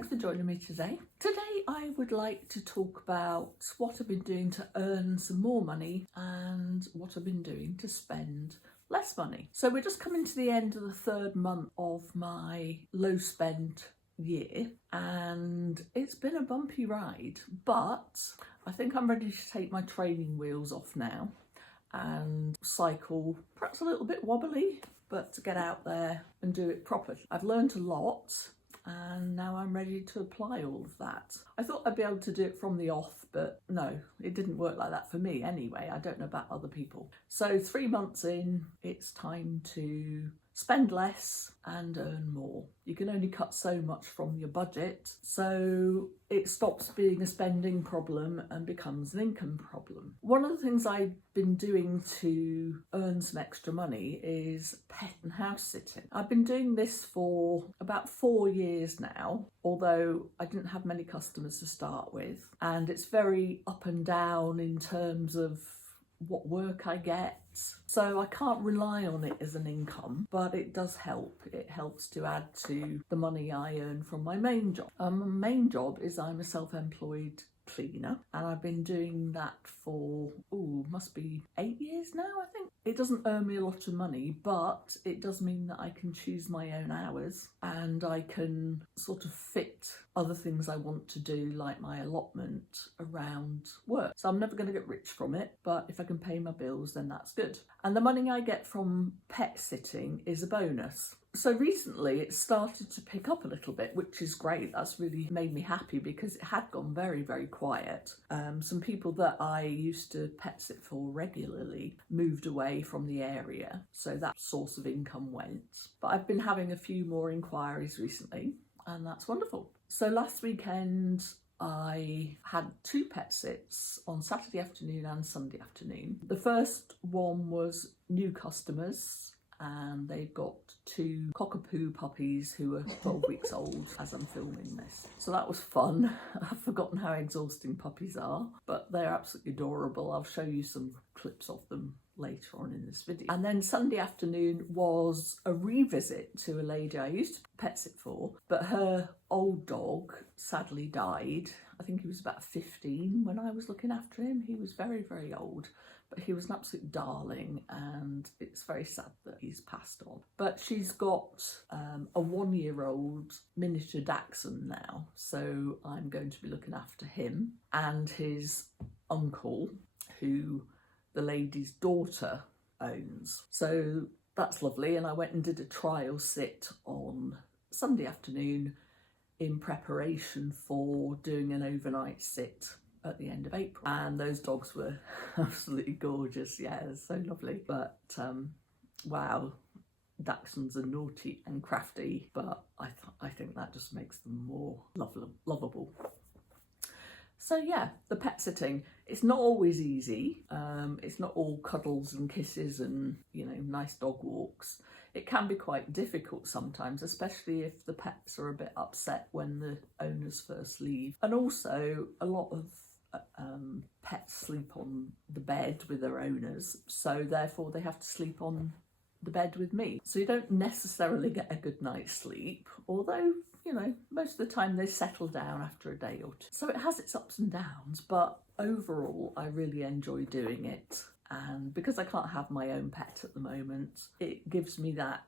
Thanks for joining me today. Today I would like to talk about what I've been doing to earn some more money and what I've been doing to spend less money. So we're just coming to the end of the third month of my low spend year and it's been a bumpy ride, but I think I'm ready to take my training wheels off now and cycle, perhaps a little bit wobbly, but to get out there and do it properly. I've learned a lot and now I'm ready to apply all of that. I thought I'd be able to do it from the off, but no, it didn't work like that for me anyway. I don't know about other people. So 3 months in, it's time to spend less and earn more. You can only cut so much from your budget, so it stops being a spending problem and becomes an income problem. One of the things I've been doing to earn some extra money is pet and house sitting. I've been doing this for about 4 years now, although I didn't have many customers to start with, and it's very up and down in terms of what work I get. So I can't rely on it as an income, but it does help. It helps to add to the money I earn from my main job. My main job is I'm a self-employed cleaner and I've been doing that for, must be 8 years now, I think. It doesn't earn me a lot of money, but it does mean that I can choose my own hours and I can sort of fit other things I want to do, like my allotment, around work. So I'm never going to get rich from it, but if I can pay my bills, then that's good. And the money I get from pet sitting is a bonus. So recently it started to pick up a little bit, which is great. That's really made me happy because it had gone very, very quiet. Some people that I used to pet sit for regularly moved away from the area, so that source of income went. But I've been having a few more inquiries recently, and that's wonderful. So last weekend I had 2 pet sits on Saturday afternoon and Sunday afternoon. The first one was new customers, and they've got 2 cockapoo puppies who are 12 weeks old as I'm filming this. So that was fun. I've forgotten how exhausting puppies are, but they're absolutely adorable. I'll show you some clips of them later on in this video. And then Sunday afternoon was a revisit to a lady I used to pet sit for, but her old dog sadly died. I think he was about 15 when I was looking after him. He was very, very old, but he was an absolute darling, and it's very sad that he's passed on. But she's got a 1-year-old miniature dachshund now, so I'm going to be looking after him and his uncle, who the lady's daughter owns. So that's lovely, and I went and did a trial sit on Sunday afternoon in preparation for doing an overnight sit at the end of April, and those dogs were absolutely gorgeous. Yeah, they're so lovely. But wow, dachshunds are naughty and crafty, but I think that just makes them more lovable. So yeah, the pet sitting, it's not always easy. It's not all cuddles and kisses and, you know, nice dog walks. It can be quite difficult sometimes, especially if the pets are a bit upset when the owners first leave. And also a lot of pets sleep on the bed with their owners, so therefore they have to sleep on the bed with me. So you don't necessarily get a good night's sleep, although, you know, most of the time they settle down after a day or two. So it has its ups and downs, but overall I really enjoy doing it. And because I can't have my own pet at the moment, it gives me that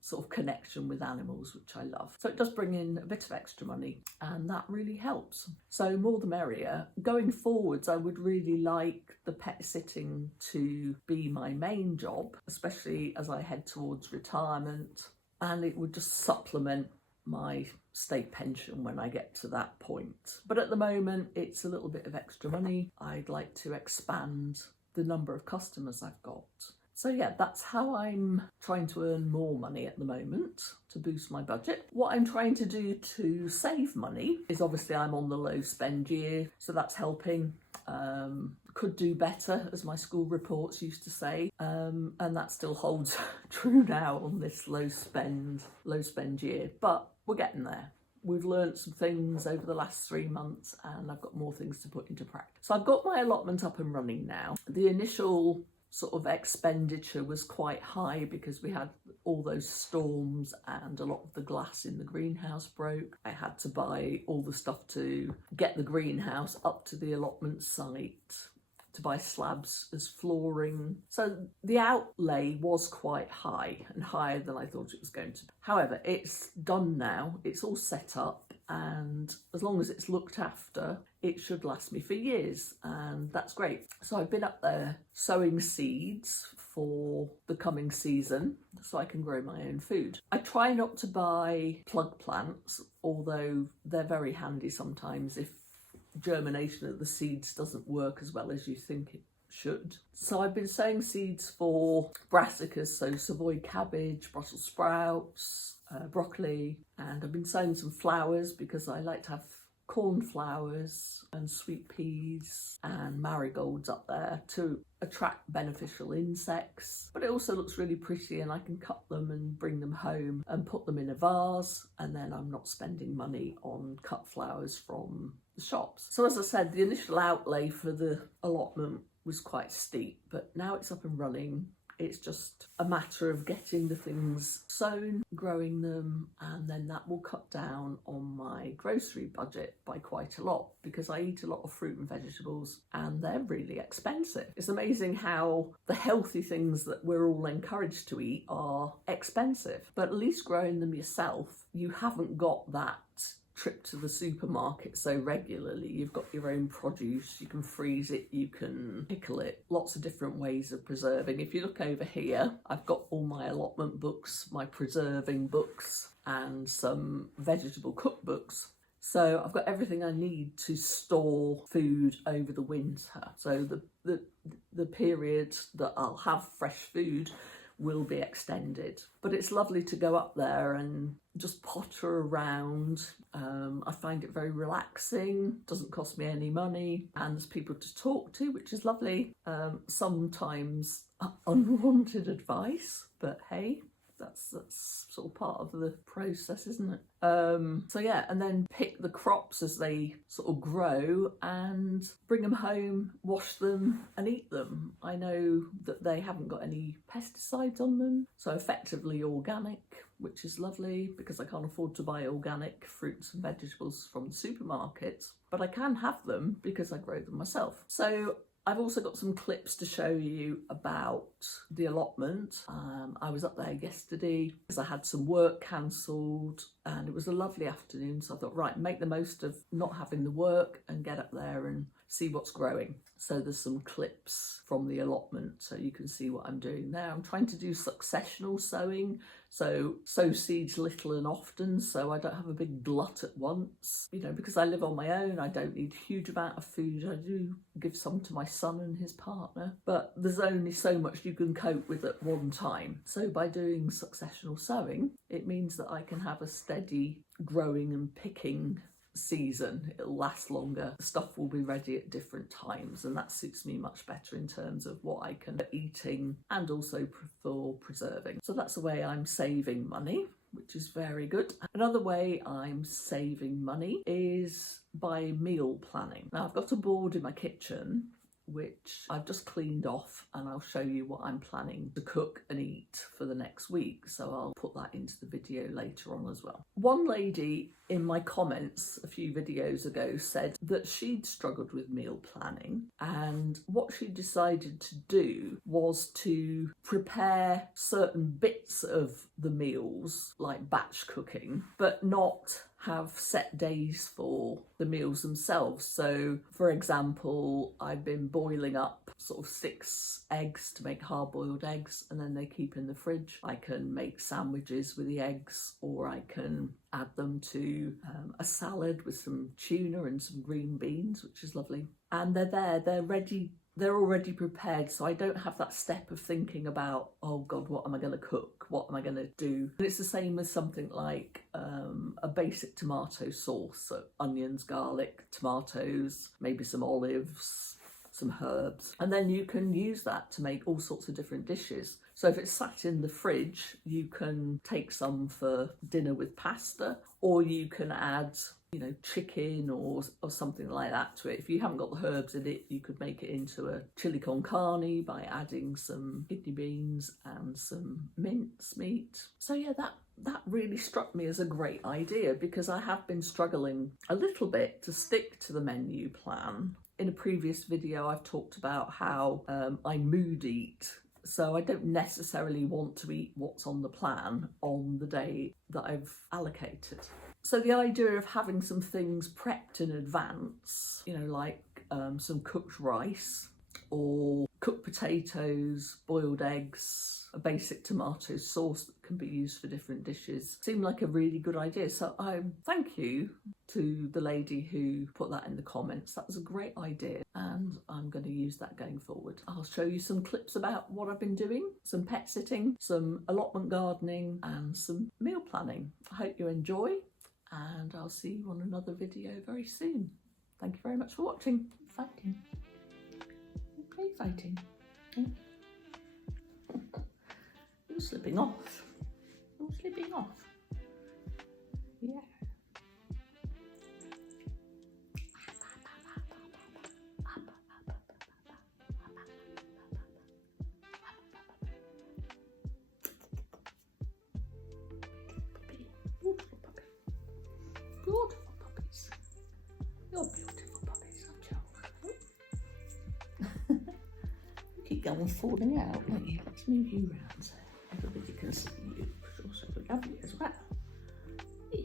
sort of connection with animals, which I love. So it does bring in a bit of extra money, and that really helps. So more the merrier. Going forwards, I would really like the pet sitting to be my main job, especially as I head towards retirement, and it would just supplement my state pension when I get to that point. But at the moment, it's a little bit of extra money. I'd like to expand the number of customers I've got. So yeah, that's how I'm trying to earn more money at the moment to boost my budget. What I'm trying to do to save money is, obviously I'm on the low spend year, so that's helping. Could do better, as my school reports used to say, and that still holds true now on this low spend year, but we're getting there. We've learnt some things over the last 3 months, and I've got more things to put into practice. So I've got my allotment up and running now. The initial sort of expenditure was quite high because we had all those storms and a lot of the glass in the greenhouse broke. I had to buy all the stuff to get the greenhouse up to the allotment site, to buy slabs as flooring. So the outlay was quite high and higher than I thought it was going to be. However, it's done now, it's all set up, and as long as it's looked after, it should last me for years, and that's great. So I've been up there sowing seeds for the coming season so I can grow my own food. I try not to buy plug plants, although they're very handy sometimes if germination of the seeds doesn't work as well as you think it should. So I've been sowing seeds for brassicas, so Savoy cabbage, Brussels sprouts, broccoli, and I've been sowing some flowers because I like to have cornflowers and sweet peas and marigolds up there to attract beneficial insects. But it also looks really pretty, and I can cut them and bring them home and put them in a vase, and then I'm not spending money on cut flowers from the shops. So as I said, the initial outlay for the allotment was quite steep, but now it's up and running. It's just a matter of getting the things sown, growing them, and then that will cut down on my grocery budget by quite a lot because I eat a lot of fruit and vegetables and they're really expensive. It's amazing how the healthy things that we're all encouraged to eat are expensive, but at least growing them yourself, you haven't got that trip to the supermarket so regularly. You've got your own produce, you can freeze it, you can pickle it, lots of different ways of preserving. If you look over here, I've got all my allotment books, my preserving books, and some vegetable cookbooks. So I've got everything I need to store food over the winter. So the period that I'll have fresh food will be extended. But it's lovely to go up there and just potter around. I find it very relaxing, doesn't cost me any money, and there's people to talk to, which is lovely. Sometimes unwanted advice, but hey, that's sort of part of the process, isn't it? So yeah, and then pick the crops as they sort of grow and bring them home, wash them and eat them. I know that they haven't got any pesticides on them, so effectively organic, which is lovely because I can't afford to buy organic fruits and vegetables from the supermarkets, but I can have them because I grow them myself. So I've also got some clips to show you about the allotment. I was up there yesterday because I had some work cancelled and it was a lovely afternoon. So I thought, right, make the most of not having the work and get up there and see what's growing. So there's some clips from the allotment so you can see what I'm doing there. I'm trying to do successional sowing, so sow seeds little and often so I don't have a big glut at once. You know, because I live on my own, I don't need a huge amount of food. I do give some to my son and his partner, but there's only so much you can cope with at one time. So by doing successional sowing, it means that I can have a steady growing and picking season. It'll last longer, the stuff will be ready at different times, and that suits me much better in terms of what I can eating and also for preserving. So that's the way I'm saving money, which is very good. Another way I'm saving money is by meal planning. Now I've got a board in my kitchen which I've just cleaned off, and I'll show you what I'm planning to cook and eat for the next week, so I'll put that into the video later on as well. One lady in my comments a few videos ago said that she'd struggled with meal planning, and what she decided to do was to prepare certain bits of the meals, like batch cooking, but not have set days for the meals themselves. So for example, I've been boiling up sort of 6 eggs to make hard-boiled eggs, and then they keep in the fridge. I can make sandwiches with the eggs, or I can add them to a salad with some tuna and some green beans, which is lovely. And they're there, they're ready, they're already prepared, so I don't have that step of thinking about, oh God, what am I going to cook? What am I going to do? And it's the same with something like a basic tomato sauce, so onions, garlic, tomatoes, maybe some olives, some herbs, and then you can use that to make all sorts of different dishes. So if it's sat in the fridge, you can take some for dinner with pasta, or you can add you know, chicken or something like that to it. If you haven't got the herbs in it, you could make it into a chili con carne by adding some kidney beans and some mince meat. So yeah, that really struck me as a great idea, because I have been struggling a little bit to stick to the menu plan. In a previous video, I've talked about how I mood eat. So I don't necessarily want to eat what's on the plan on the day that I've allocated. So the idea of having some things prepped in advance, you know, like some cooked rice or cooked potatoes, boiled eggs, a basic tomato sauce that can be used for different dishes, seemed like a really good idea. So I thank you to the lady who put that in the comments. That was a great idea, and I'm going to use that going forward. I'll show you some clips about what I've been doing, some pet sitting, some allotment gardening and some meal planning. I hope you enjoy, and I'll see you on another video very soon. Thank you very much for watching. Fighting. Okay, fighting. Yeah. You're slipping off. You're slipping off. Yeah. Beautiful puppy. Beautiful puppies. You're beautiful puppies, aren't you? You keep going falling out, don't you? Let's move you round so everybody can see you. It's also lovely as well. Yeah,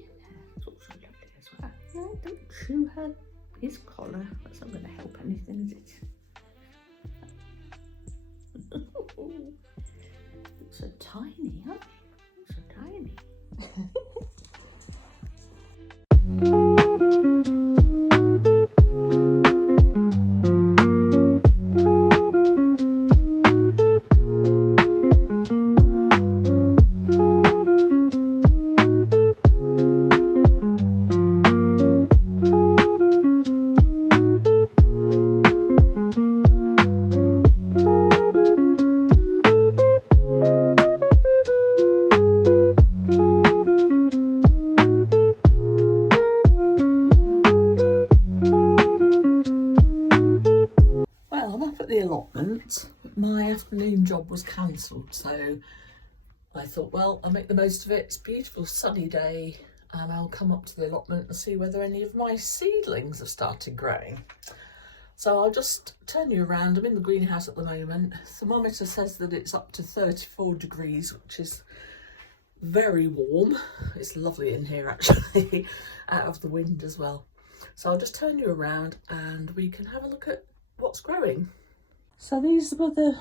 it's also lovely as well. No, don't chew his collar. That's not going to help anything, is it? You're so tiny, aren't you? You're so tiny. The allotment, my afternoon job was cancelled, so I thought, well, I'll make the most of it. It's a beautiful sunny day, and I'll come up to the allotment and see whether any of my seedlings have started growing. So I'll just turn you around. I'm in the greenhouse at the moment. Thermometer says that it's up to 34 degrees, which is very warm. It's lovely in here actually, out of the wind as well. So I'll just turn you around and we can have a look at what's growing. So these were the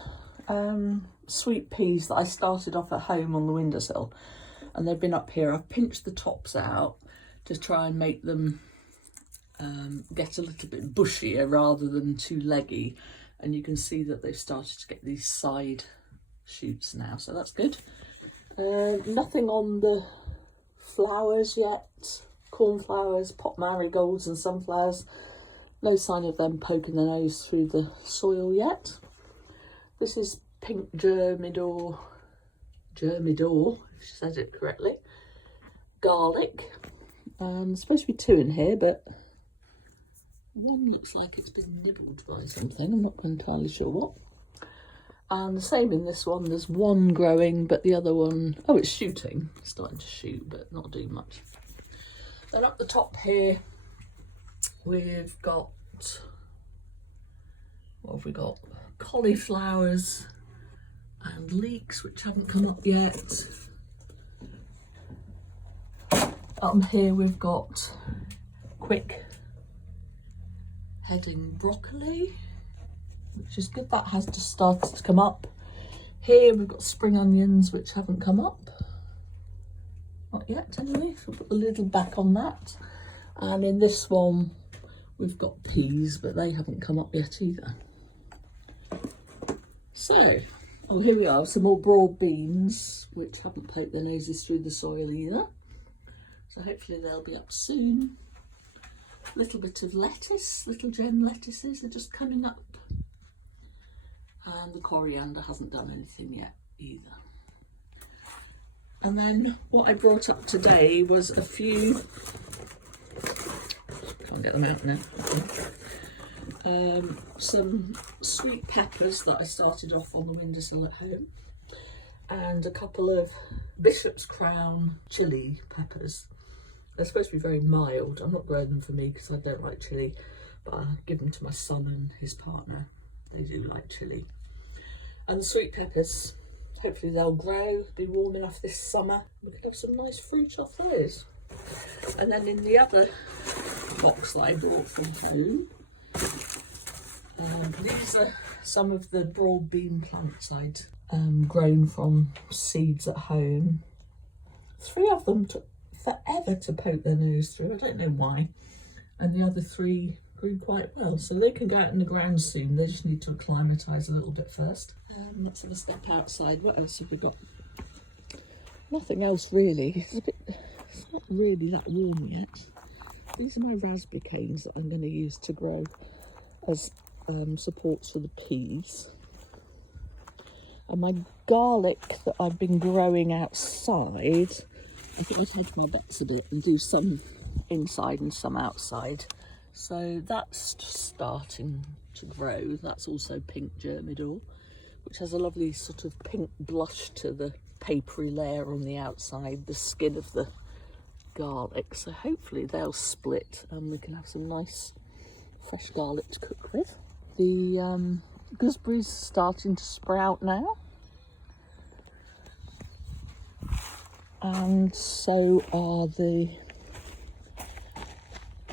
sweet peas that I started off at home on the windowsill, and they've been up here. I've pinched the tops out to try and make them get a little bit bushier rather than too leggy, and you can see that they've started to get these side shoots now, so that's good. Nothing on the flowers yet. Cornflowers, pot marigolds and sunflowers. No sign of them poking their nose through the soil yet. This is pink germidor, if she says it correctly. Garlic. There's supposed to be two in here, but one looks like it's been nibbled by something. I'm not entirely sure what. And the same in this one. There's one growing, but the other one, oh, it's shooting. It's starting to shoot, but not doing much. Then up the top here, we've got, what have we got? Cauliflowers and leeks, which haven't come up yet. Up here we've got quick heading broccoli, which is good. That has just started to come up. Here we've got spring onions, which haven't come up. Not yet anyway, so we'll put the lid back on that. And in this one, we've got peas, but they haven't come up yet either. So, oh, here we are, some more broad beans, which haven't poked their noses through the soil either. So hopefully they'll be up soon. A little bit of lettuce, little gem lettuces are just coming up. And the coriander hasn't done anything yet either. And then what I brought up today was a few get them out now. Some sweet peppers that I started off on the windowsill at home, and a couple of Bishop's Crown chili peppers. They're supposed to be very mild. I'm not growing them for me because I don't like chili, but I give them to my son and his partner. They do like chili. And the sweet peppers, hopefully they'll grow, be warm enough this summer. We can have some nice fruit off those. And then in the other box that I bought from home, these are some of the broad bean plants I'd grown from seeds at home. 3 of them took forever to poke their nose through, I don't know why. And the other 3 grew quite well, so they can go out in the ground soon. They just need to acclimatise a little bit first. Let's have a step outside. What else have we got? Nothing else really. It's not really that warm yet. These are my raspberry canes that I'm going to use to grow as supports for the peas. And my garlic that I've been growing outside, I think I'd hedge my bets a bit and do some inside and some outside. So that's just starting to grow. That's also pink germidor, which has a lovely sort of pink blush to the papery layer on the outside, the skin of the garlic. So hopefully they'll split and we can have some nice fresh garlic to cook with. The gooseberries starting to sprout now, and so are the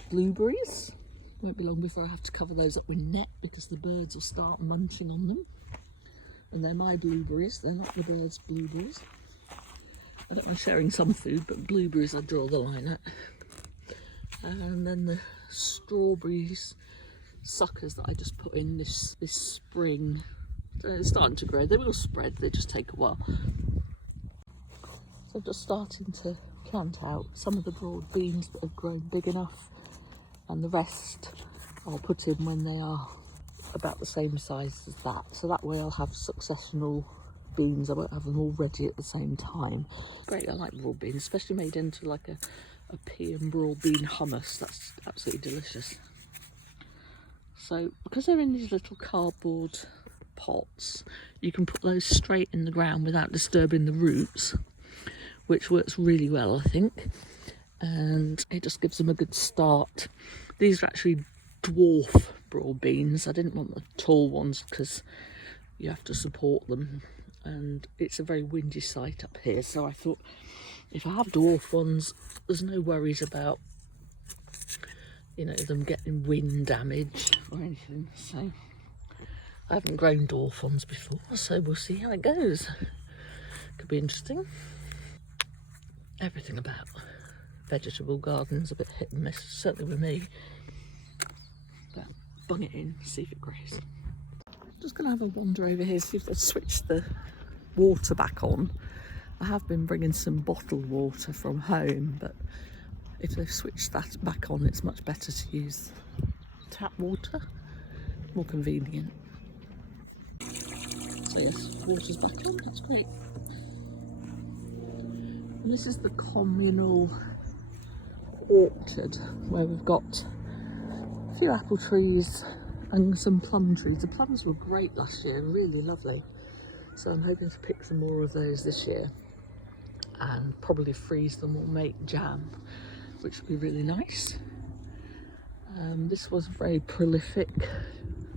blueberries. Won't be long before I have to cover those up with net because the birds will start munching on them. And they're my blueberries, they're not the birds' blueberries. I don't mind sharing some food, but blueberries I draw the line at. And then the strawberries, suckers that I just put in this spring. They're starting to grow. They will spread, they just take a while. So I'm just starting to plant out some of the broad beans that have grown big enough, and the rest I'll put in when they are about the same size as that. So that way I'll have successional beans. I won't have them all ready at the same time. Great, I like broad beans, especially made into like a pea and broad bean hummus. That's absolutely delicious. So because they're in these little cardboard pots, you can put those straight in the ground without disturbing the roots, which works really well, I think. And it just gives them a good start. These are actually dwarf broad beans. I didn't want the tall ones because you have to support them, and it's a very windy site up here, so I thought if I have dwarf ones, there's no worries about, you know, them getting wind damage or anything. So I haven't grown dwarf ones before, so we'll see how it goes. Could be interesting. Everything about vegetable gardens a bit hit and miss, certainly with me. But bung it in, see if it grows. Just going to have a wander over here, see if they've switched the water back on. I have been bringing some bottled water from home, but if they've switched that back on, it's much better to use tap water, more convenient. So yes, water's back on, that's great. And this is the communal orchard where we've got a few apple trees and some plum trees. The plums were great last year, really lovely. So I'm hoping to pick some more of those this year and probably freeze them or make jam, which would be really nice. This was a very prolific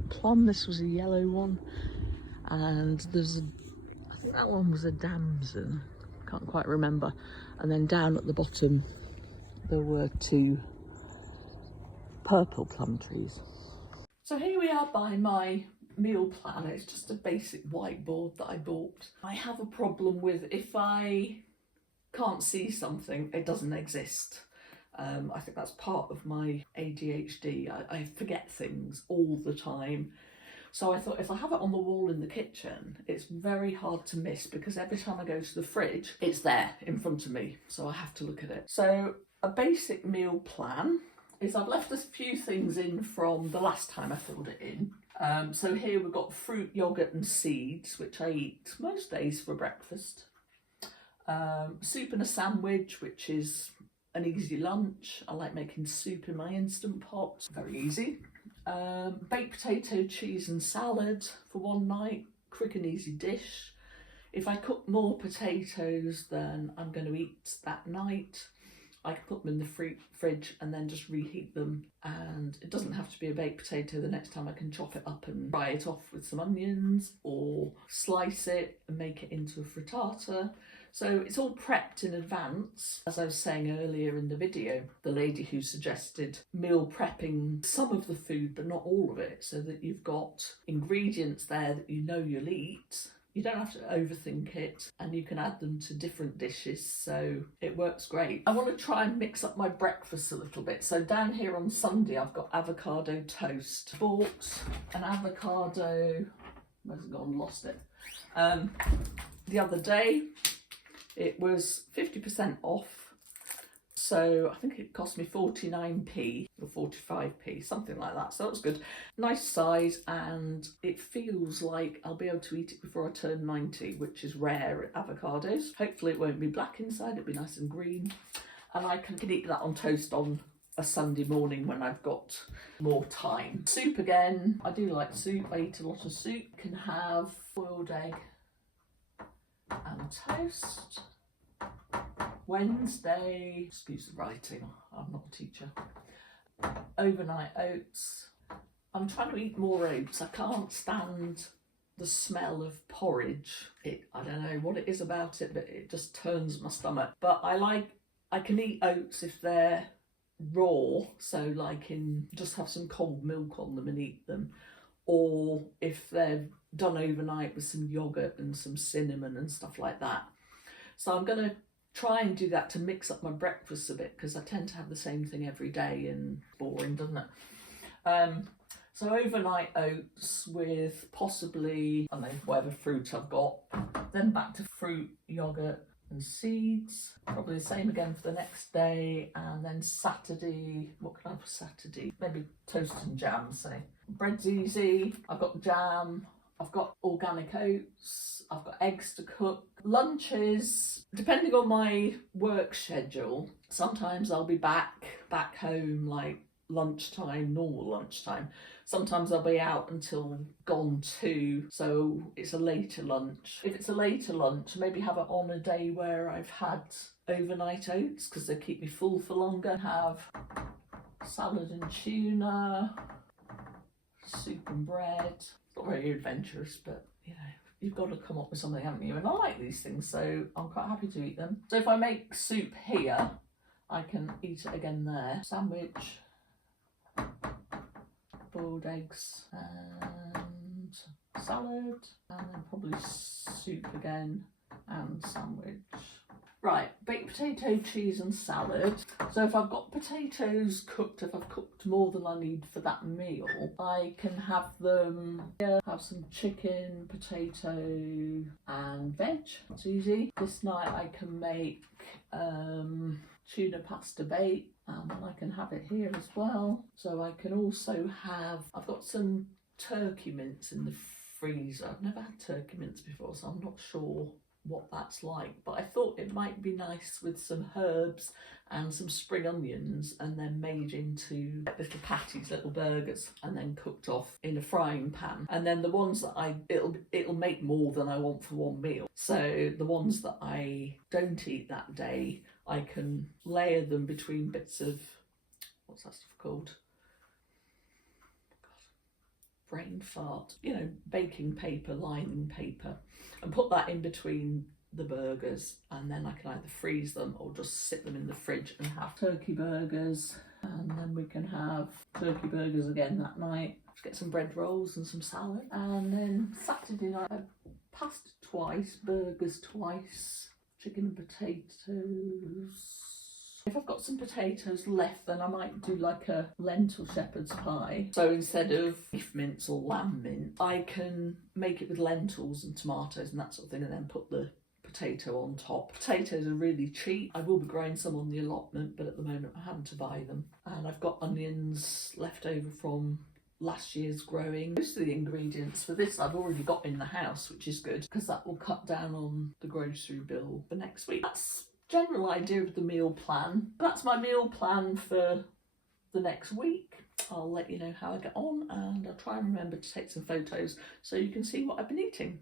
plum. This was a yellow one, and I think that one was a damson, can't quite remember. And then down at the bottom there were 2 purple plum trees. So here we are by my meal plan. It's just a basic whiteboard that I bought. I have a problem with if I can't see something, it doesn't exist. I think that's part of my ADHD. I forget things all the time. So I thought if I have it on the wall in the kitchen, it's very hard to miss because every time I go to the fridge, it's there in front of me. So I have to look at it. So a basic meal plan is I've left a few things in from the last time I filled it in. So here we've got fruit, yoghurt and seeds, which I eat most days for breakfast. Soup and a sandwich, which is an easy lunch. I like making soup in my Instant Pot, very easy. Baked potato, cheese and salad for one night, quick and easy dish. If I cook more potatoes than I'm going to eat that night, I can put them in the fridge and then just reheat them, and it doesn't have to be a baked potato. The next time I can chop it up and fry it off with some onions, or slice it and make it into a frittata. So it's all prepped in advance. As I was saying earlier in the video, the lady who suggested meal prepping some of the food but not all of it, so that you've got ingredients there that you know you'll eat. You don't have to overthink it, and you can add them to different dishes, so it works great. I want to try and mix up my breakfast a little bit. So down here on Sunday, I've got avocado toast. Bought an avocado, where's it gone? Lost it. The other day, it was 50% off. So I think it cost me 49p or 45p, something like that. So that was good. Nice size, and it feels like I'll be able to eat it before I turn 90, which is rare at avocados. Hopefully it won't be black inside, it'll be nice and green. And I can eat that on toast on a Sunday morning when I've got more time. Soup again. I do like soup. I eat a lot of soup. Can have boiled egg and toast. Wednesday, excuse the writing, I'm not a teacher. Overnight oats. I'm trying to eat more oats. I can't stand the smell of porridge. I don't know what it is about it, but it just turns my stomach. But I can eat oats if they're raw, so just have some cold milk on them and eat them. Or if they're done overnight with some yogurt and some cinnamon and stuff like that. So I'm going to try and do that to mix up my breakfast a bit, because I tend to have the same thing every day and boring, doesn't it? So overnight oats with possibly, I don't know, whatever fruit I've got. Then back to fruit, yogurt and seeds. Probably the same again for the next day. And then Saturday, what can I have for Saturday? Maybe toast and jam, say. Bread's easy. I've got jam. I've got organic oats, I've got eggs to cook. Lunches, depending on my work schedule, sometimes I'll be back home like lunchtime, normal lunchtime. Sometimes I'll be out until gone 2, so it's a later lunch. If it's a later lunch, maybe have it on a day where I've had overnight oats, because they keep me full for longer. Have salad and tuna, soup and bread. Not very adventurous, but you know, you've got to come up with something, haven't you? And I like these things, so I'm quite happy to eat them. So if I make soup here, I can eat it again there. Sandwich, boiled eggs and salad, and then probably soup again and sandwich. Right, baked potato, cheese and salad. So if I've got potatoes cooked, if I've cooked more than I need for that meal, I can have them, have some chicken, potato and veg. It's easy. This night I can make tuna pasta bake, and I can have it here as well. So I can also have, I've got some turkey mince in the freezer. I've never had turkey mince before, so I'm not sure what that's like, but I thought it might be nice with some herbs and some spring onions, and then made into little patties, little burgers, and then cooked off in a frying pan. And then the ones that it'll make more than I want for one meal. So the ones that I don't eat that day, I can layer them between bits of, what's that stuff called? Brain fart, baking paper, lining paper, and put that in between the burgers, and then I can either freeze them or just sit them in the fridge and have turkey burgers. And then we can have turkey burgers again that night. Just get some bread rolls and some salad. And then Saturday night, I had pasta twice, burgers twice, chicken and potatoes. If I've got some potatoes left, then I might do like a lentil shepherd's pie. So instead of beef mince or lamb mince, I can make it with lentils and tomatoes and that sort of thing, and then put the potato on top. Potatoes are really cheap. I will be growing some on the allotment, but at the moment I'm having to buy them. And I've got onions left over from last year's growing. Most of the ingredients for this I've already got in the house, which is good, because that will cut down on the grocery bill for next week. That's general idea of the meal plan. That's my meal plan for the next week. I'll let you know how I get on, and I'll try and remember to take some photos so you can see what I've been eating.